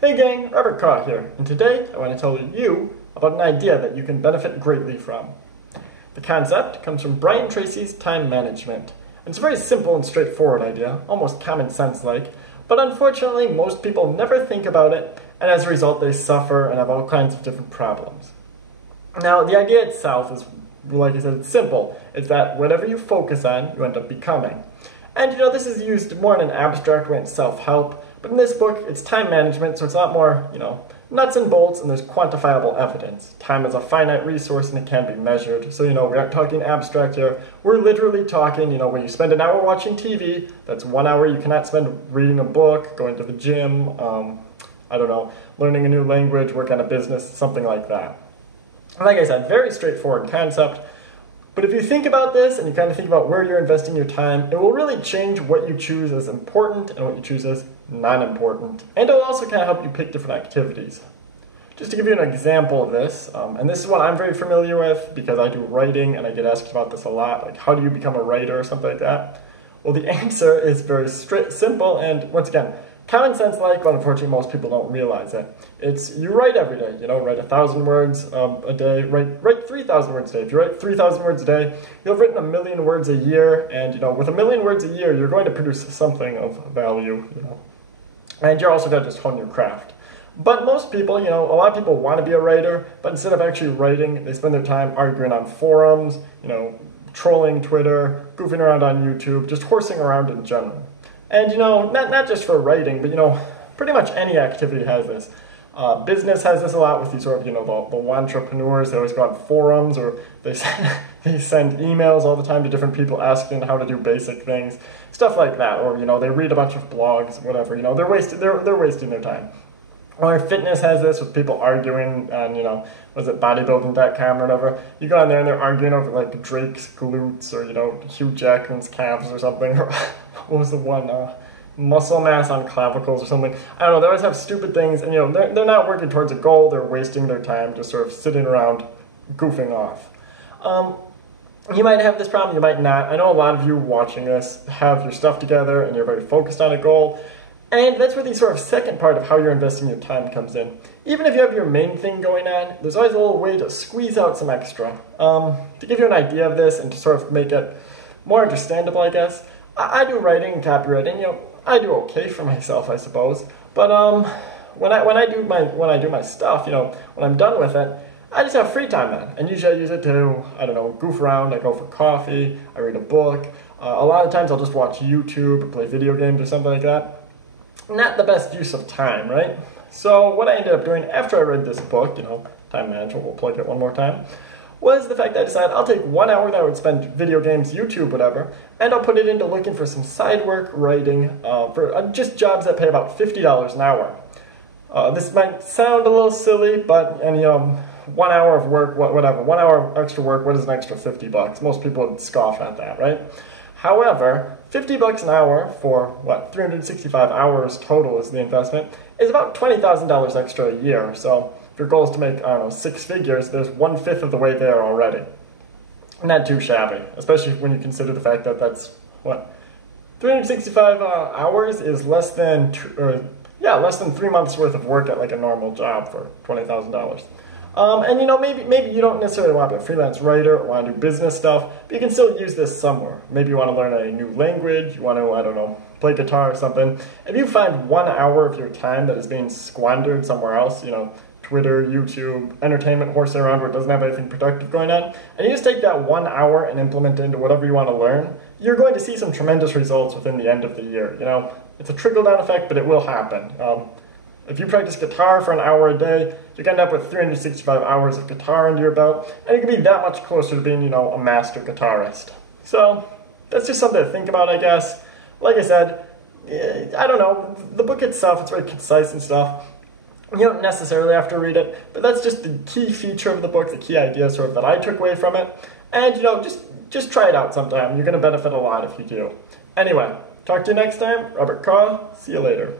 Hey gang, Robert Kaw here, and today I want to tell you about an idea that you can benefit greatly from. The concept comes from Brian Tracy's time management. It's a very simple and straightforward idea, almost common sense-like, but unfortunately most people never think about it, and as a result they suffer and have all kinds of different problems. Now, the idea itself is, like I said, it's simple. It's that whatever you focus on, you end up becoming. And this is used more in an abstract way in self-help, but in this book, it's time management, so it's a lot more, nuts and bolts, and there's quantifiable evidence. Time is a finite resource, and it can be measured. So, we aren't talking abstract here. We're literally talking, when you spend an hour watching TV, that's 1 hour you cannot spend reading a book, going to the gym, learning a new language, work on a business, something like that. Like I said, very straightforward concept. But if you think about this and you kind of think about where you're investing your time, it will really change what you choose as important and what you choose as non-important. And it'll also kind of help you pick different activities. Just to give you an example of this, and this is what I'm very familiar with because I do writing and I get asked about this a lot, like how do you become a writer or something like that? Well, the answer is very simple and once again, common sense like, but unfortunately most people don't realize it. It's you write every day, write 1,000 words a day, write 3,000 words a day. If you write 3,000 words a day, you'll have written 1,000,000 words a year, and with 1,000,000 words a year, you're going to produce something of value, And you're also going to just hone your craft. But most people, a lot of people want to be a writer, but instead of actually writing, they spend their time arguing on forums, trolling Twitter, goofing around on YouTube, just horsing around in general. And not just for writing, but pretty much any activity has this. Business has this a lot with these sort of, the entrepreneurs. They always go on forums or they send emails all the time to different people asking how to do basic things, stuff like that. Or they read a bunch of blogs, whatever. They're wasting their time. Or fitness has this with people arguing on, bodybuilding.com or whatever. You go on there and they're arguing over like Drake's glutes or, Hugh Jackman's calves or something. Or what was the one? Muscle mass on clavicles or something. I don't know, they always have stupid things and, they're not working towards a goal. They're wasting their time just sort of sitting around goofing off. You might have this problem, you might not. I know a lot of you watching this have your stuff together and you're very focused on a goal. And that's where the sort of second part of how you're investing your time comes in. Even if you have your main thing going on, there's always a little way to squeeze out some extra. To give you an idea of this and to sort of make it more understandable, I guess, I do writing and copywriting. I do okay for myself, I suppose. But when I do my stuff, when I'm done with it, I just have free time then. And usually I use it to, goof around. I go for coffee, I read a book. A lot of times I'll just watch YouTube or play video games or something like that. Not the best use of time, right? So what I ended up doing after I read this book, time management, we'll plug it one more time, was the fact that I decided I'll take 1 hour that I would spend video games, YouTube, whatever, and I'll put it into looking for some side work, writing, for just jobs that pay about $50 an hour. This might sound a little silly, but 1 hour of work, whatever, 1 hour of extra work, what is an extra $50? Most people would scoff at that, right? However, $50 an hour for, 365 hours total is the investment, is about $20,000 extra a year. So if your goal is to make, 6 figures, there's 1/5 of the way there already. Not too shabby, especially when you consider the fact that that's, 365 hours is less than 3 months worth of work at like a normal job for $20,000. And maybe you don't necessarily want to be a freelance writer or want to do business stuff, but you can still use this somewhere. Maybe you want to learn a new language, you want to, play guitar or something. If you find 1 hour of your time that is being squandered somewhere else, Twitter, YouTube, entertainment, horsing around where it doesn't have anything productive going on, and you just take that 1 hour and implement it into whatever you want to learn, you're going to see some tremendous results within the end of the year. It's a trickle-down effect, but it will happen. If you practice guitar for an hour a day, you can end up with 365 hours of guitar under your belt, and you can be that much closer to being, a master guitarist. So, that's just something to think about, I guess. Like I said, I don't know, the book itself, it's very concise and stuff. You don't necessarily have to read it, but that's just the key feature of the book, the key idea sort of that I took away from it. And, just try it out sometime. You're going to benefit a lot if you do. Anyway, talk to you next time. Robert Kaw. See you later.